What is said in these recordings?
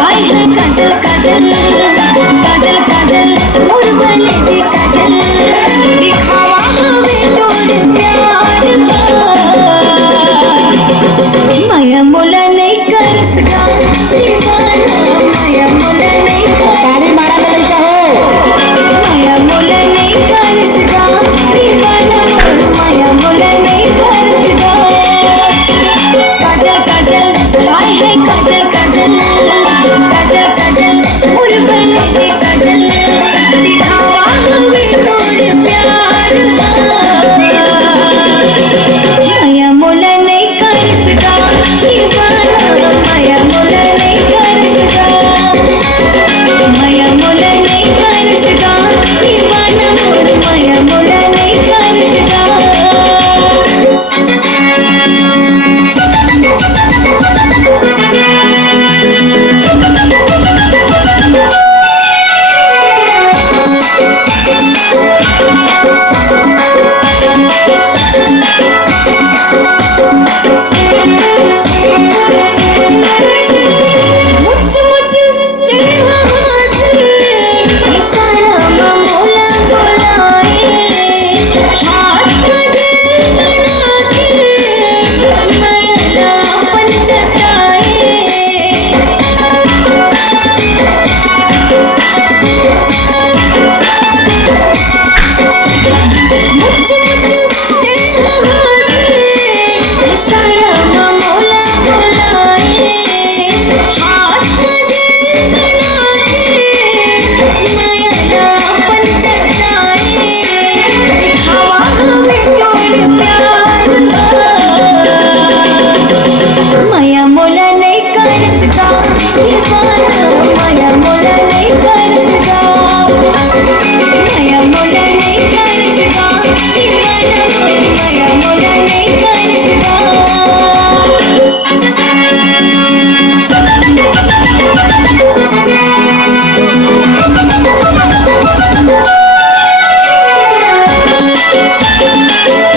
काजल काजल काजल काजल मोर बने दी काजल दिखावा हमें तोर प्यार माया मोला नहीं कर सका दीवाना माया मोला नहीं कर माया मोला नहीं कर सका दीवाना माया मोला नहीं कर सका काजल काजल हाय हाय काजल काजल काजल काजल मोर बने दी काजल दिखावा हमें तोर प्यार माया मोला नहीं कर सका दीवाना माया मोला नहीं कर सका माया मोला नहीं कर सका दीवाना मोर माया मोला नहीं कर सका माया मोला नहीं कर सका दीवाना माया मोला नहीं कर सका माया मोला नहीं कर सका दीवाना माया मोला नहीं कर सका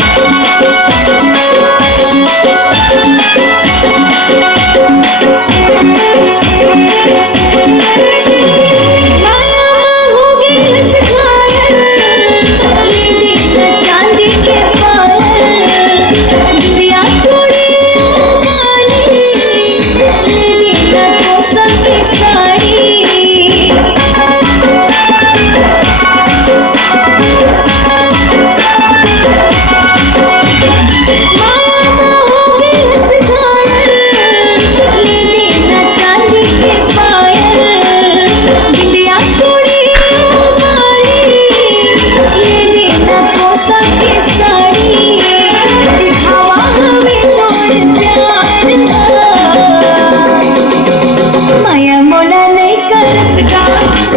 माया मोला नहीं कर सका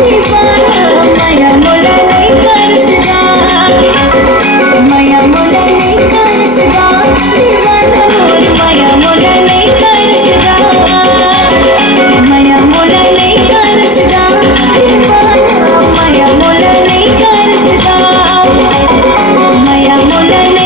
दीवाना माया मोला नहीं कर सका माया मोला नहीं कर सका दीवाना माया मोला नहीं कर सका माया मोला नहीं कर सका दीवाना माया मोला नहीं कर सका माया मोला नहीं